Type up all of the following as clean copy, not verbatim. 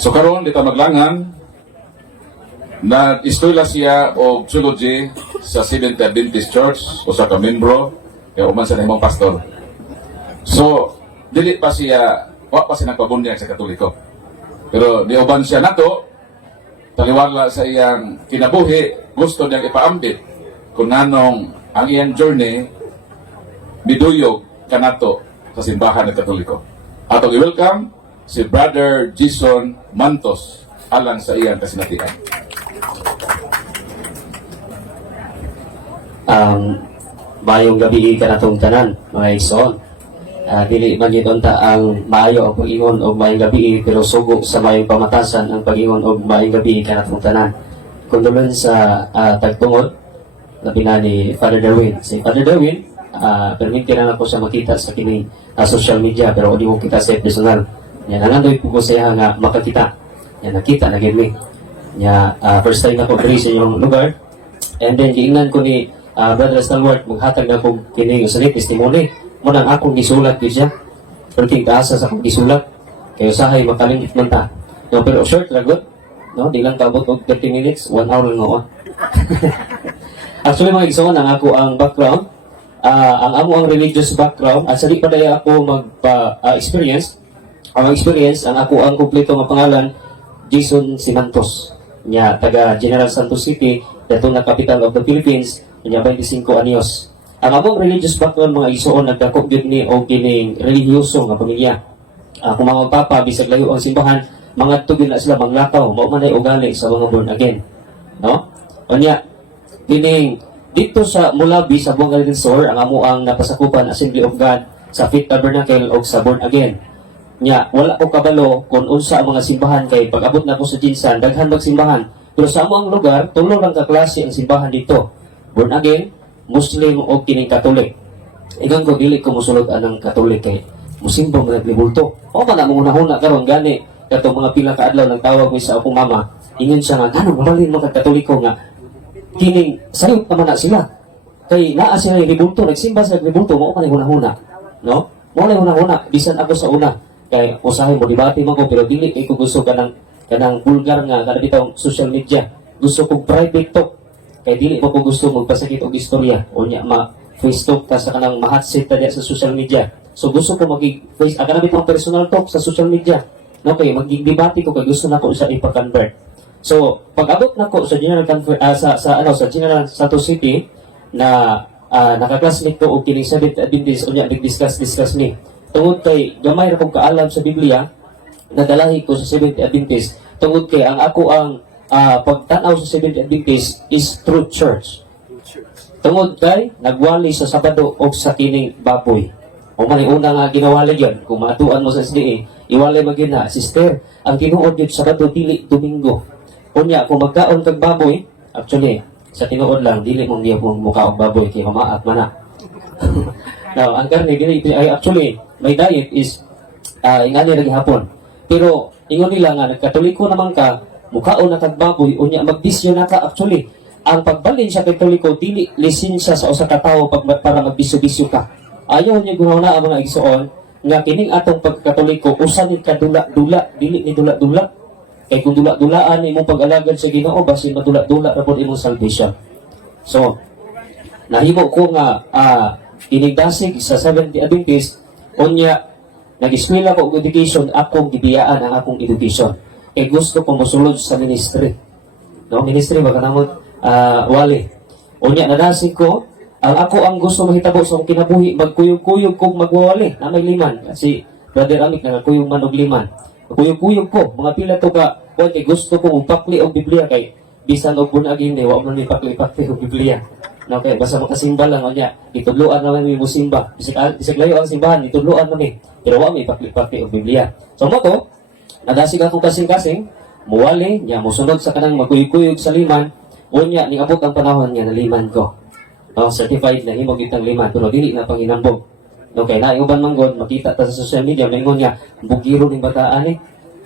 So karon dito maglangan na eskwela siya og theology sa Seventh Adventist Church o sa kamembro kaya uman sa nimong pastor. So dili pa siya wa pa siya nagpabunyag sa Katoliko. Pero diuban siya nato taliwala sa iyang kinabuhi, gusto niyang ipaambit kung nanong ang iyang journey miduyog kanato sa simbahan ng Katoliko. Atong i-welcome si Brother Jason Mantos alang sa iyang kasinatian. Mayong gabi ka na itong tanan, mga igsoon. Dili man yun ta ang maayo ang pag-ingon o mayong gabi, pero sugo sa mayong pamatasan ang pag-ingon o mayong gabi ka na itong tanan. Kundulon sa tagtungod, labi na ni Father Darwin. Si Father Darwin, permiti na ako siya makita sa kining social media, pero hindi ko kita sa personal. Yan, nangandoy po ko siya nga makakita. Yan, nakita na gini. Yan, first time ako diri sa inyong lugar. And then, giingnan ko ni Brother Stalwart, maghatag na akong kining usalit, testimony. Munang akong gisulat yun siya. Pero tingkaasa sa akong gisulat. Kaya usahay, makalingit man ta. No, pero short, lagot. No, di lang kabot og 30 minutes, 1 hour lang ako. Actually, mga igsoon, ang ako ang background. Ang amo ang religious background. At sali pa daya ako magpa-experience. Ang experience, ang ako ang kumpleto nga pangalan, Jason Simantos. Nya, taga General Santos City, dato na capital of the Philippines, nya 25 anyos. Ang among religious background, mga igsoon, nagdakop yun ni o kining religyoso nga pamilya. Kung mga magpapa, bisag layo ang simbahan, mga tugin na sila manglakaw, maumanay ugali sa mga born again. No? O nya, kining dito sa Mulabi, sa Buanga del Sur, ang amo ang napasakupan Assembly of God sa Fifth Tabernacle o sa born again. Nya, wala ko kabalo kung unsa ang mga simbahan kay pag-abot na ko sa Jinsan, daghan magsimbahan. Pero sa amo ang lugar, tulo lang kaklase ang simbahan dito. Born again, Muslim o kining Katolik. Igan ko dili ko musulod anang Katolik kay musimba mo naglibulto. O man na mong unahuna karon gani katong mga pila ka adlaw nang tawag mi sa akong mama. Ingon siya nga ano mabalin mo kag Katoliko nga kining sayop naman na sila. Kay naa sila naglibulto, nagsimba sa naglibulto mo man unahuna. No? Mo na unahuna bisan ako sa una. Kay usahay mo debate man ko pero dili kay ko gusto kanang vulgar nga kada bitaw social media. Gusto kong private talk. Kay dili mo ko gusto magpasakit og istorya o nya ma-face talk ta sa kanang mahatsit ta sa social media. So gusto ko mag-face kanang bitong personal talk sa social media. No kay magdebate ko kay gusto nako sa ipa-convert. So pag-abot nako sa General sa General Santos City na naka-classmate ko og kining Seventh Adventist unya nag-discuss ni. Tungod kay gamay ra kog kaalam sa Biblia, nadalahi ko sa Seventh Adventist. Tungod kay ang ako ang pagtanaw sa Seventh Adventist is Truth Church. Tungod kay nagwali sa Sabado o sa kining baboy. O man una nga ginawali yun, kung matuan mo sa SDA, iwalay magina, sister, ang tinuod yun Sabado, dili, Domingo. Kunya, kung magkaon kag baboy, actually, sa tinuod lang, dili mong diya mong mukha og baboy, kay mamaat man na. Now, ang karne, actually, my diet is, ingani lagi hapon. Pero, ingon nila nga, nagkatoliko naman ka, mukhaon na kag baboy, unya magdisyo na ka, actually, ang pagbalin sa katoliko, dili lisensya sa usa ka tawo para magbisyo-bisyo ka. Ayaw niya gumawa na ang mga igsoon, nga kining atong pagkatoliko, usan ni kadula-dula, dili ni dula-dula. Kay kung dula-dulaan imong pag-alagad sa Ginoo, basin madula-dula ra pud imong salvation. So, nahimo ko nga inigdasig sa Seventh Adventist, unya nag-eskwela ko og education, akong gibiyaan ang akong education. Kay gusto ko mosulod sa ministry. No, ministry baka namon wali. Unya nadasig ko ang ako ang gusto mahitabo sa akong kinabuhi, magkuyog-kuyog kog magwawali na may liman. Kasi Brother Amik nagakuyog man og liman. Kuyog-kuyog ko, mga pila to ka, kay gusto ko upakli og Biblia kay bisan og bunagin ni wa man ni pakli-pakli og Biblia. No, kay basta makasimba lang unya, itudloan naman mi musimba. Bisag layo ang simbahan, itudloan namin. Pero wa mi pakli-pakli og Biblia. So mo to, nadasig akong kasing-kasing, muwali, niya musunod sa kanang magkuyog-kuyog sa liman, unya ni abot ang panahon niya na liman ko. No, certified na himog itang liman, pero dili na panginambog. No, kay na uban manggod makita ta sa social media ningon niya bugiro ning bataan ni.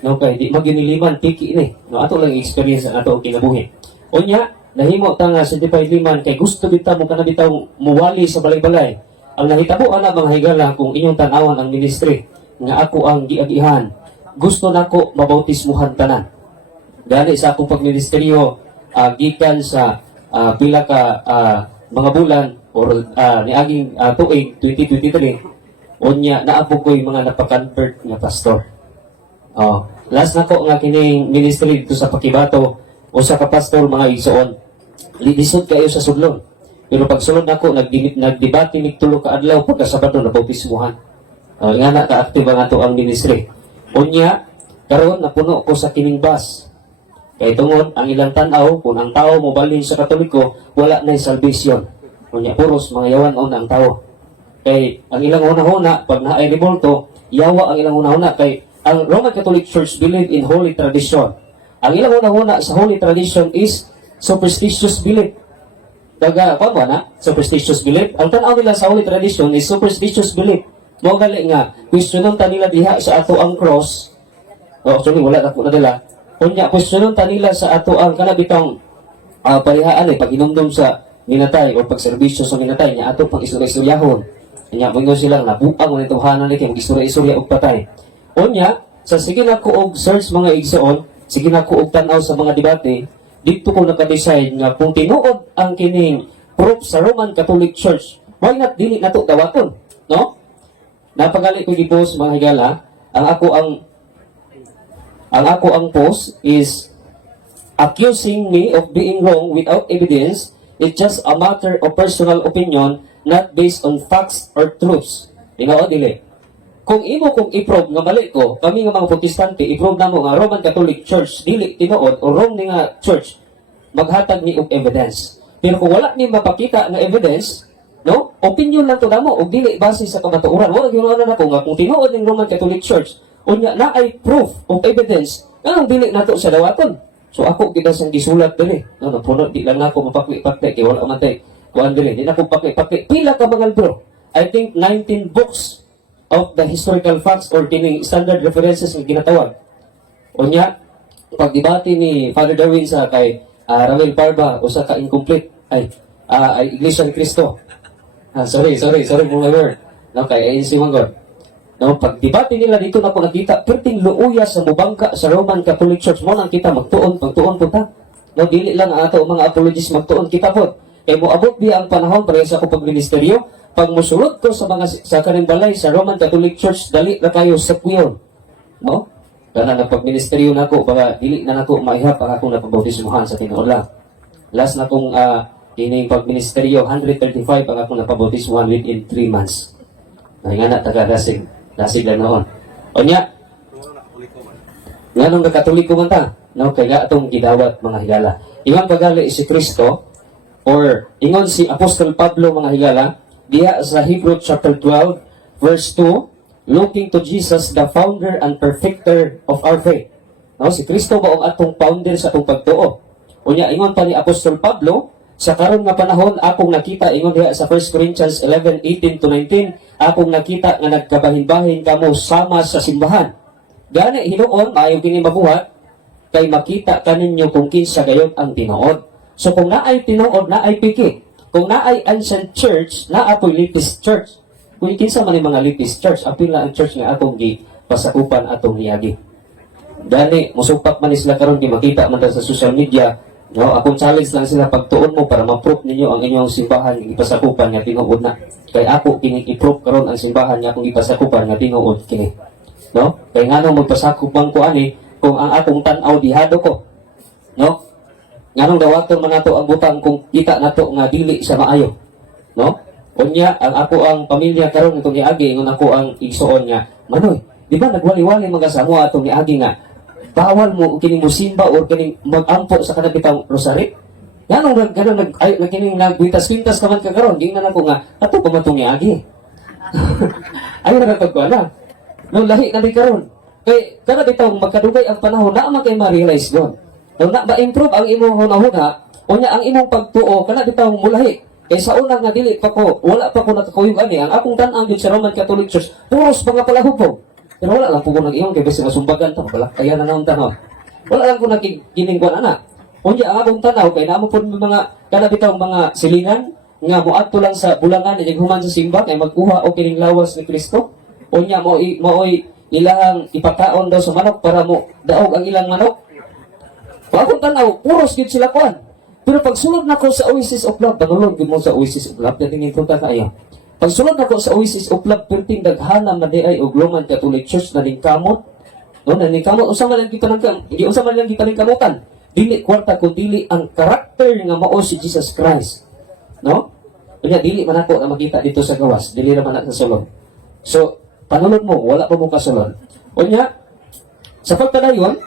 No, kay di maginiliman piki ni. No, ato lang experience ato kinabuhi. Unya, nahimo ta nga certified liman kay gusto bitaw mo kana bitaw muwali sa balay-balay. Ang nahitabo ana mga higala kung inyong tan-awan ang ministry nga ako ang giagihan gusto nako mabautismuhan tanan. Gani sa akong pagministeryo, gikan sa pila ka mga bulan or niaging tuig 2023, unya naabot ko yung mga napakonvert nga pastor. Last na ko nga kining ministry dito sa Pakibato, usa ka pastor mga igsoon. Lidisod kayo sa sudlon. Pero pag sulod nako nagdebate mig tulo ka adlaw pagka Sabado na bautismuhan. Nga na ka-active ang ato ang ministry. Unya karon napuno ko sa kining bus. Kay tungod ang ilang tan-aw kung ang tao mo balhin sa Katoliko wala na salvation. Unya puros mga yawan ang tao. Kay ang ilang una-una pag naay revolto, yawa ang ilang una-una kay ang Roman Catholic Church believe in holy tradition. Ang ilang una-una sa holy tradition is superstitious belief. Paano na? Superstitious belief. Ang tanaw nila sa holy tradition is superstitious belief. Mo gali nga, questionon ta nila diha sa ato ang cross. Actually, wala na po na nila. Kunya, questionon ta nila sa ato ang kanabitang parihaan pag-inumdum sa minatay o pagserbisyo sa minatay niya ato pang istorya-istoryahon. Kanya, bungo silang nabuang ng ituhanan ni kayong istorya-istorya o patay. Kunya, sa sige na ko og search mga igsoon, sige na ko og tanaw sa mga debate, dito ko naka-decide nga kung tinuod ang kining proof sa Roman Catholic Church, why not dili nato dawaton, no? Napagali ko i-post mga higala, ang ako ang post is accusing me of being wrong without evidence. It's just a matter of personal opinion, not based on facts or truths. Tingao dili. Kung imo kung i-prove nga mali ko, kami nga mga Protestante, i-prove namo nga Roman Catholic Church dili tinuod o wrong ni nga church, maghatag ni og evidence. Pero kung wala ni mapakita nga evidence, no? Opinion lang to namo og dili base sa kamatuoran. Wala gyud na ko nga kung tinuod ning Roman Catholic Church, unya na ay proof of evidence, anong dili nato sa dawaton. So ako gidasang gisulat dili. No, puno di lang ako mapakli-pakli kay wala man tay kuan dili. Di na ko pakli-pakli. Pila ka mga libro? I think 19 books of the historical facts or kining standard references nga ginatawag. Unya, pagdebate ni Father Darwin sa kay Ramil Parba o sa ka-incomplete ay Iglesia ni Cristo. Sorry mga word. No, kay ANC Manggod. No, pagdebate nila dito na po nakita, perting luuya sa mubangka sa Roman Catholic Church mo nang kita magtuon po ta. No, dili lang ang ato mga apologists magtuon kita po. Kay moabot biya ang panahon para sa akong pagministeryo, pag musulod ko sa mga sa kaning balay sa Roman Catholic Church, dali na kayo sa kuyon. No? Kana na pagministeryo nako para dili na nako maihap ang akong napabautismuhan sa tinuod lang. Last na kong kining pagministeryo 135 ang akong napabautismuhan within 3 months. Ay nga na taga-Dasig lang noon. Onya. Nganong Katoliko man ta? No, kaya atong gidawat mga higala. Ingon pagali si Kristo or ingon si Apostol Pablo mga higala diha sa Hebrew chapter 12 verse 2, looking to Jesus the founder and perfecter of our faith. No, si Kristo ba ang atong founder sa atong pagtuo? Unya ingon pa ni Apostol Pablo, sa karon nga panahon akong nakita ingon diha sa 1 Corinthians 11:18 to 19, akong nakita nga nagkabahin-bahin kamo sama sa simbahan. Gani hinuon maayo kini mabuhat kay makita kaninyo kung kinsa gayud ang tinuod. So kung naay tinuod, naay piki. Kung naay ancient church, naapoy Lipis Church. Kung kinsa man yung mga Lipis Church, apil na ang church nga atong pasakupan atong niagi. Gani musupak man sila karon gi makita man sa social media. No, akong challenge lang sila pagtuon mo para ma-prove ninyo ang inyong simbahan nga ipasakupan nga tinuod na. Kay ako kini i-prove karon ang simbahan nga akong ipasakupan nga tinuod kini. No? Kay ngano magpasakop man ko ani kung ang akong tan-aw dihado ko. No? Nganong dawaton man nato ang butang kung kita nato nga dili sa maayo. No? Unya ang ako ang pamilya karon itong niagi ingon ako ang igsuon nga, Manoy, di ba nagwali-wali mga sa mo atong niagi nga bawal mo kining musimba or kining mag-ampo sa kanabitang rosary? Nganong kining nagbitas-pintas ka man ka karon, gingnan ako nga ato pa man tong niagi. Ay ra pagkuana. No lahi na di karon. Kay kada bitaw magkadugay ang panahon na kay ma-realize doon. Nung na-improve ang imong hunahuna, unya ang imong pagtuo, kana bitaw mulahi. Kay sa unang nga dili pa ko, wala pa ko nakakuyog ani, ang akong tan-ang gyud sa Roman Catholic Church, puros mga palahubog. Pero wala lang po ko nag-iyon, kay basta masumbagan ta, wala kaya na naon tanong. Wala lang ko nakiginingkuan ana. Unya ang akong tanaw, kay naamo po mga, kana bitaw mga silingan, nga muadto lang sa bulangan, human sa simba, kay magkuha o kining lawas ni Kristo. Unya, mao'y ilahang ipakaon daw sa manok para mo daog ang ilang manok. Akong tanaw, puros gid sila kuan. Pero pag sulod nako sa Oasis of Love, panulog gid mo sa Oasis of Love, dili nito ta kayo. Pag sulod nako sa Oasis of Love, perting daghana na di ay og Roman Catholic Church na ning kamot. No, na ning kamot usa man lang kita nang hindi usa man lang kita ning kamutan. Dili kwarta kun dili ang karakter nga mao si Jesus Christ. No? Kanya dili man ako na makita dito sa gawas, dili ra man na sa sulod. So, panulod mo, wala pa mo kasulod. Unya, sa pagtadayon,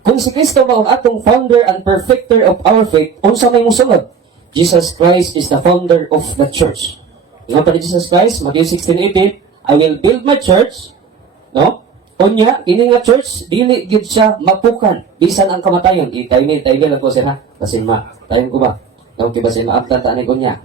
kung si Kristo mao ang atong founder and perfecter of our faith, unsa may mosulod? Jesus Christ is the founder of the church. Ingon pa ni Jesus Christ, Matthew 16:18, I will build my church, no? Unya, kini nga church, dili gid siya mapukan, bisan ang kamatayon. Time lang ko sir ha. Basin ma, time ko ba? Okay, basin maabtan ta ni kunya.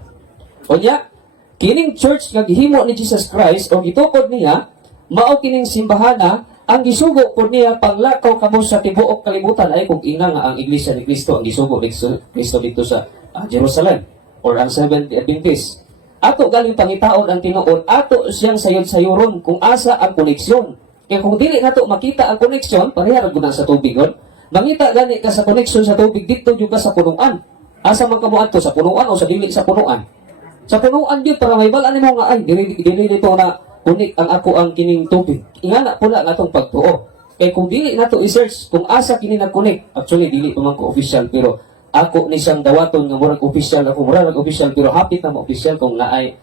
Unya, kining church nga gihimo ni Jesus Christ o gitukod niya, mao kining simbahana ang gisugo po niya paglakaw kamo sa tibuok kalibutan ay kung ina nga ang iglesia ni Kristo ang gisugo ni Kristo dito sa Jerusalem or ang Seventh Adventist. Ato galing pangitaon ang tinuod, ato siyang sayod-sayuron kung asa ang koneksyon. Kaya kung dili nato makita ang koneksyon, parehara gud sa tubig gon. Mangita gani ka sa koneksyon sa tubig dito jud ka sa punuan. Asa man kamo adto sa punuan o sa dili sa punuan? Sa punuan gyud para may balaan nimo nga ay dili dito na unik ang ako ang kining tubig. Ingana po na ang atong pagtuo. Kaya kung dili nato i-search kung asa kini nag-connect, actually dili pa man ko official pero ako ni siyang dawaton nga murag official, ako murag official pero hapit na mo official kung naay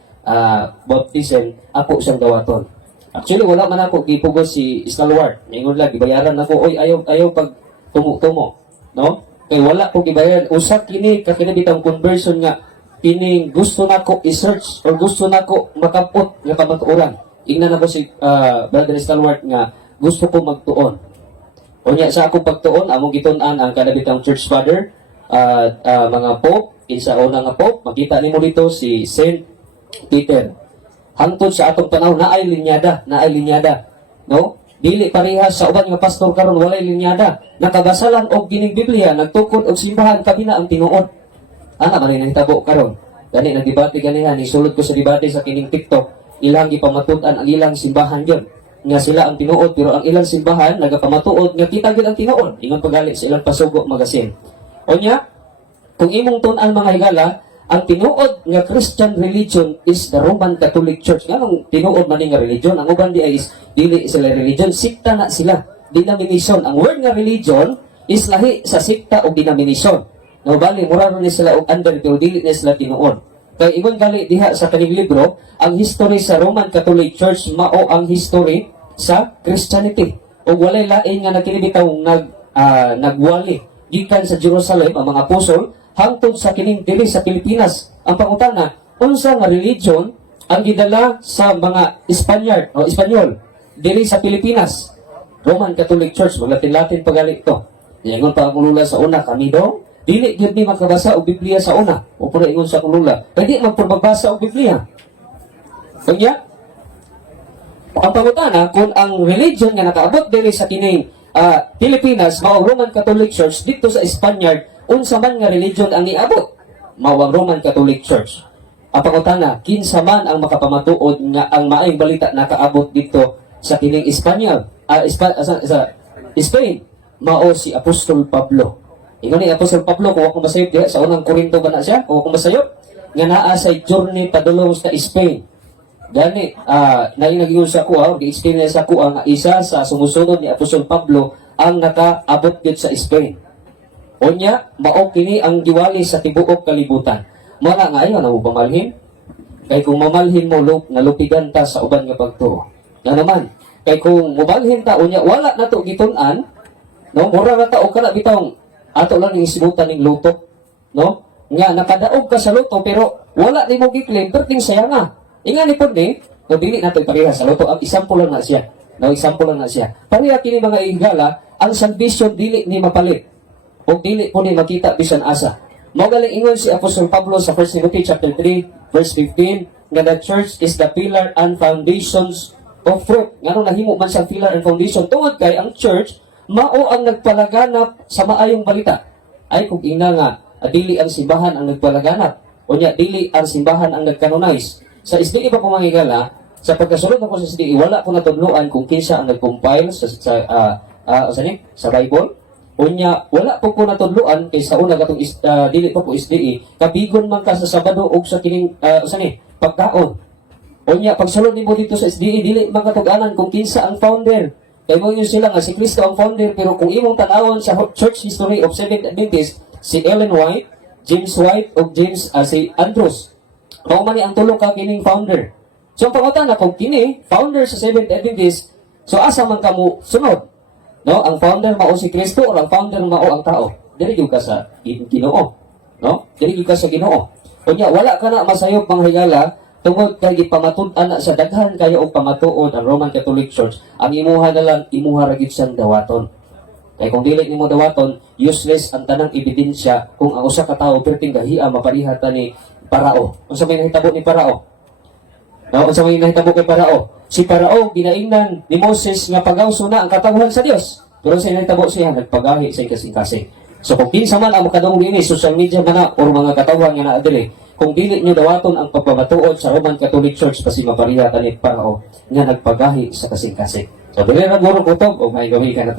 baptism, ako siyang dawaton. Actually wala man ako gipugos si Stalwart. Ingon lang gibayaran ako, oy ayaw pag tumo, no? Kay wala ko gibayaran. Usa kini kakinabitang conversion nga kining gusto nako i-search or gusto nako makapot nga kamatuoran. Ingnan na ba si Brother Stalwart nga gusto ko magtuon. Unya sa akong pagtuon, among gitun-an ang kanabitang church father, mga pope, isa una nga pope, makita nimo dito si Saint Peter. Hangtod sa atong tanaw naay linyada, no? Dili parehas sa uban nga pastor karon walay linyada. Nakabasa lang og gining Biblia, nagtukod og simbahan kabina ang tinuod. Ana man ni nahitabo karon. Gani nagdebate ganihan, isulod ko sa debate sa kining TikTok. Ilang gipamatud-an ang ilang simbahan gyud. Nga sila ang tinuod pero ang ilang simbahan nagapamatuod nga kita gyud ang tinuod. Ingon pagali sa ilang pasugo magasin. Unya, kung imong tun-an mga higala, ang tinuod nga Christian religion is the Roman Catholic Church. Nganong tinuod man nga religion? Ang uban di ay is dili sila religion, sikta na sila. Denomination. Ang word nga religion is lahi sa sikta o denomination. No, bali, mura ni sila og under pero dili na sila tinuod. Kaya ibang gali diha sa kaning libro, ang history sa Roman Catholic Church mao ang history sa Christianity. O walay lain nga nakinibitaw nagwali gikan sa Jerusalem ang mga apostol hangtod sa kining dili sa Pilipinas. Ang pangutana, unsa nga religion ang gidala sa mga Spaniard o Espanyol dili sa Pilipinas? Roman Catholic Church, maglatin-latin pagali ito. Ingon pa ang ulula sa una, kami daw dili gyud ni makabasa og Biblia sa una. O pura ingon sa kulula, pwede magpagbasa og Biblia. Kanya, ang pangutana, kung ang religion nga nakaabot diri sa kining Pilipinas, mao Roman Catholic Church, dito sa Spaniard, unsa man nga religion ang iabot? Mao ang Roman Catholic Church. Ang pangutana, kinsa man ang makapamatuod nga ang maayong balita nakaabot dito sa kining Espanyol, sa Spain, mao si Apostol Pablo. Ingon ni Apostol Pablo, kung ako masayop diha sa unang Korinto ba na siya? Kung ako masayop, nga naa sa journey padulong sa Spain. Gani, nainagyon sa kuha, gi-explain na sa kuha nga isa sa sumusunod ni Apostol Pablo ang nakaabot gid sa Spain. Unya, mao kini ang diwali sa tibuok kalibutan. Mara nga ayo na mo pamalhin? Kay kung mamalhin mo, nalupigan ta sa uban nga pagtuo. Na naman, kay kung mubalhin ta, unya, wala na to gitun-an, no? Mura na ta o kana bitong ato lang yung isibutan ng luto, no? Nga, nakadaog ka sa luto, pero wala ni mo giklaim, perting saya nga. Inga ni po ni, no, dili nato ipareha sa luto, ang isample lang na siya. No, example lang na siya. Pareha kini mga igala, ang salvation dili ni mapalit. O dili po ni makita bisan asa. Magaling ingon si Apostol Pablo sa 1 Timothy chapter 3, verse 15, nga the church is the pillar and foundations of fruit. Nga nung nahimo man sa pillar and foundation, tungod kay ang church, mao ang nagpalaganap sa maayong balita. Ay kung ina nga, dili ang simbahan ang nagpalaganap. O niya, dili ang simbahan ang nagkanonize. Sa isdili pa pumangigala, sa pagkasulod ako sa SDE, wala ko natudloan kung kinsa ang nag-compile sa Bible. Unya, wala po ko natudloan kay sa una katong dili pa po SDE, kabigon man ka sa Sabado og sa kining pagkaon. Unya, pagsulod nimo dito sa SDE, dili man katuganan kung kinsa ang founder. Kay mo yun sila nga si Cristo ang founder, pero kung imong tanawon sa Church History of Seventh Adventist, si Ellen White, James White, o si Andrews. Mao man ni ang tulo ka kining founder. So ang pangutana kung kini founder sa Seventh Adventist, so asa man kamo sunod? No, ang founder mao si Kristo o ang founder mao ang tao? Dili gyud ka sa Ginoo. No? Dili gyud ka sa Ginoo. Unya wala ka na masayop manghigala tungod kay gipamatud-an na sa daghan kayo og pamatuod ang Roman Catholic Church. Ang imuha na lang imuha ra gyud sang dawaton. Kay kung dili nimo dawaton, useless ang tanang ebidensya kung ang usa ka tawo perting gahiya maparihat ni Parao. Unsa may nahitabo ni Parao? No, unsa may nahitabo kay Parao? Si Parao ginaingnan ni Moses nga pagawso na ang katawhan sa Dios. Pero sa nahitabo siya nagpagahi sa kasing-kasing. So kung kinsa man ang makadungog ini social media man na or mga katawhan nga naa diri, kung dili niyo dawaton ang pagpamatuod sa Roman Catholic Church kasi maparihat ni Parao nga nagpagahi sa kasing-kasing. So dili ra guro kutob o may gawi ka na